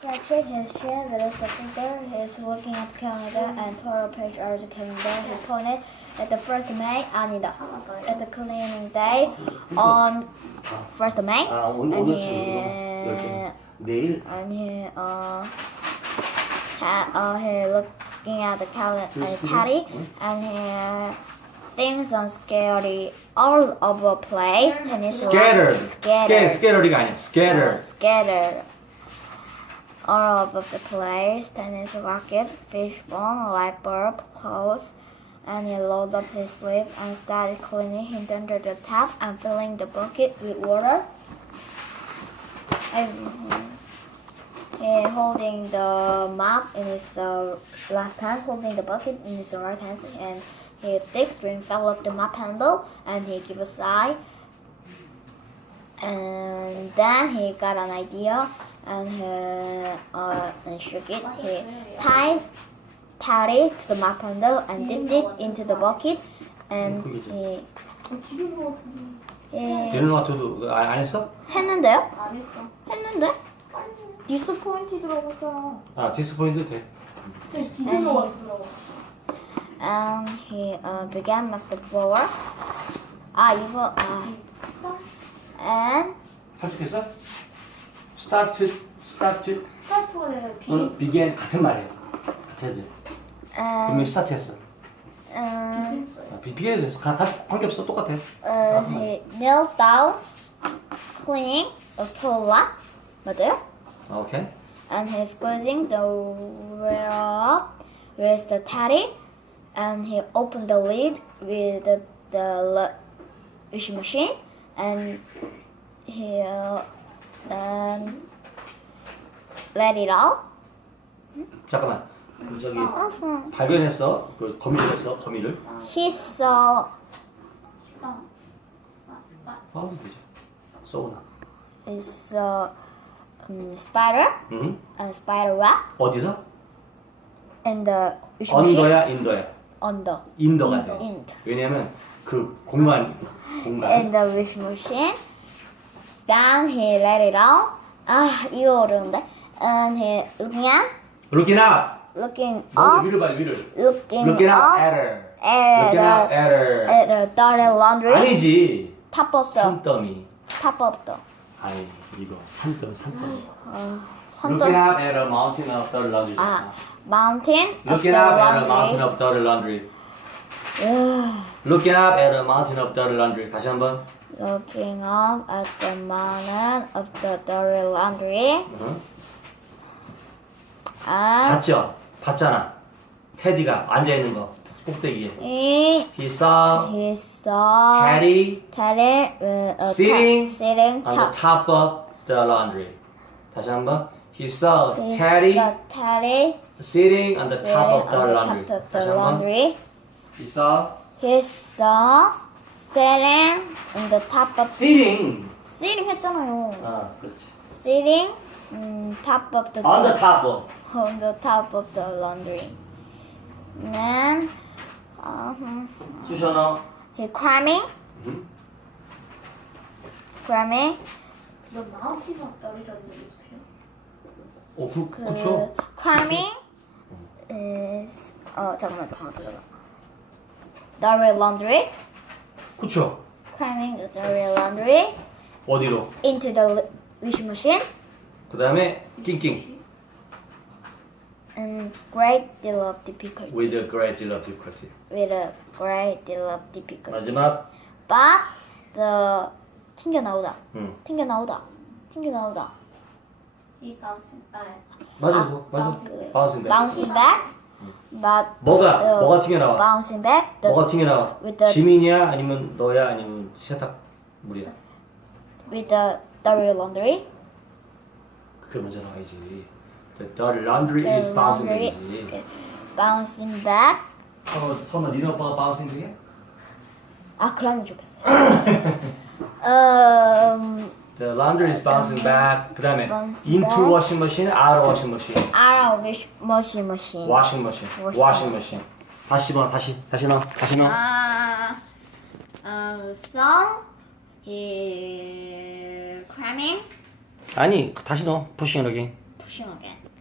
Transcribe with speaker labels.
Speaker 1: Scratching his chin with a finger, he's looking at the calendar and tore a page out of the calendar. He pointed at the 1st May, 아니다. At the cleaning day on 1st May.
Speaker 2: 아, 오늘
Speaker 1: and
Speaker 2: 지금
Speaker 1: he,
Speaker 2: 내일
Speaker 1: and he looking at the calendar, tally, and he things on scary all over place. Tennis
Speaker 2: scattered.
Speaker 1: scattered.
Speaker 2: scattered가 아니야. scattered.
Speaker 1: Scattered all over the place. Tennis racket, fishbone, light bulb, clothes, and he rolled up his sleeve and started cleaning him under the tap and filling the bucket with water. And he holding the mop in his left hand, holding the bucket in his right hand, and his thick string fell off the mop handle, and he gave a sigh. And then he got an idea, and he shook it. He tied it to the mop handle and dipped it into the bucket, and he
Speaker 2: 딜러마트도 안 했어?
Speaker 1: 했는데요?
Speaker 3: 안 했어.
Speaker 1: 했는데? 디스포인트 들어갔잖아.
Speaker 2: 아, 디스포인트 돼.
Speaker 3: 근데 디즈니 와서 들어가.
Speaker 1: And he began with the floor. And
Speaker 2: 탈출했어? 스타트.
Speaker 3: 스타트가 되면
Speaker 2: 비긴 같은 말이야. 같아야 돼. 분명히 스타트했어. 비긴 됐어. 관계없어. 똑같아.
Speaker 1: he knelt down, cleaning the toilet. 맞아요?
Speaker 2: 오케이.
Speaker 1: And he's squeezing the water up with the teddy, and he opened the lid with the washing machine, and he then let it out.
Speaker 2: 잠깐만. 저기 발견했어. 그 거미를 했어. 거미를.
Speaker 1: He saw
Speaker 2: 파운드 되죠. 써오나.
Speaker 1: his spider
Speaker 2: 응?
Speaker 1: and spider web
Speaker 2: 어디서?
Speaker 1: in the washing machine.
Speaker 2: 언더야, 인도야.
Speaker 1: Under.
Speaker 2: 인도가 돼.
Speaker 1: Ind.
Speaker 2: 왜냐면 그 공간.
Speaker 1: In the washing machine. Then he let it out. 이거 어려운데. And he
Speaker 2: Looking up.
Speaker 1: looking
Speaker 2: 너
Speaker 1: up,
Speaker 2: 위를 봐, 위를.
Speaker 1: looking
Speaker 2: Looking up
Speaker 1: up
Speaker 2: at her.
Speaker 1: at
Speaker 2: Looking up at her.
Speaker 1: the dirty laundry.
Speaker 2: 아니지.
Speaker 1: Top of the
Speaker 2: 산더미.
Speaker 1: top of the.
Speaker 2: 아니, 이거 산더미.
Speaker 1: 손톱.
Speaker 2: Looking up at a mountain of dirty laundry.
Speaker 1: Mountain of the
Speaker 2: Looking up at a mountain
Speaker 1: laundry.
Speaker 2: of dirty laundry.
Speaker 1: Ugh.
Speaker 2: Looking up at a mountain of dirty laundry. 다시 한번.
Speaker 1: Looking up at the mountain of the dirty laundry.
Speaker 2: 응.
Speaker 1: And
Speaker 2: 봤죠? 봤잖아. 테디가 앉아 있는 거. 꼭대기에.
Speaker 1: he
Speaker 2: saw Teddy
Speaker 1: Teddy sitting
Speaker 2: on the top of the laundry. 다시 한번. He saw Teddy sitting on the top of the laundry. 다시 한번. He saw
Speaker 1: sitting on the top of
Speaker 2: sitting.
Speaker 1: sitting 했잖아요.
Speaker 2: 아, 그렇지.
Speaker 1: Sitting top of the
Speaker 2: On the top of.
Speaker 1: on the top of the laundry. Then
Speaker 2: 수셔너.
Speaker 1: he cramming.
Speaker 3: 너 마운틴 업 떨이라는 얘기 못해요?
Speaker 2: 그쵸.
Speaker 1: Cramming is 잠깐만. Dirty laundry.
Speaker 2: 그쵸.
Speaker 1: Cramming the dirty laundry
Speaker 2: 어디로?
Speaker 1: into the washing machine.
Speaker 2: 그 다음에 낑낑.
Speaker 1: And great deal of difficulty.
Speaker 2: With a great deal of difficulty.
Speaker 1: With a great deal of difficulty.
Speaker 2: 마지막.
Speaker 1: But the 튕겨나오다.
Speaker 2: 응.
Speaker 1: 튕겨나오다.
Speaker 3: 이 바운싱
Speaker 2: 맞아.
Speaker 3: bouncing
Speaker 1: Bouncing back. But
Speaker 2: 뭐가 튀겨나와?
Speaker 1: bouncing back.
Speaker 2: 뭐가 튀겨나와?
Speaker 1: with the
Speaker 2: 지민이야? 아니면 너야? 아니면 세탁물이야?
Speaker 1: with the dirty laundry.
Speaker 2: 그게 먼저 나와야지. The dirty laundry
Speaker 1: The
Speaker 2: is bouncing
Speaker 1: laundry
Speaker 2: back이지.
Speaker 1: is bouncing back.
Speaker 2: 설마 니네 오빠가 bouncing back이야?
Speaker 1: 그러면 좋겠어요.
Speaker 2: The laundry is bouncing back. 그 다음에
Speaker 1: Bouncing
Speaker 2: into
Speaker 1: back.
Speaker 2: washing machine, out of washing machine.
Speaker 1: Out of washing machine.
Speaker 2: washing machine. washing machine. 다시 넣어. 다시 넣어.
Speaker 1: So he cramming.
Speaker 2: 아니, 다시 넣어. pushing again.
Speaker 1: pushing again.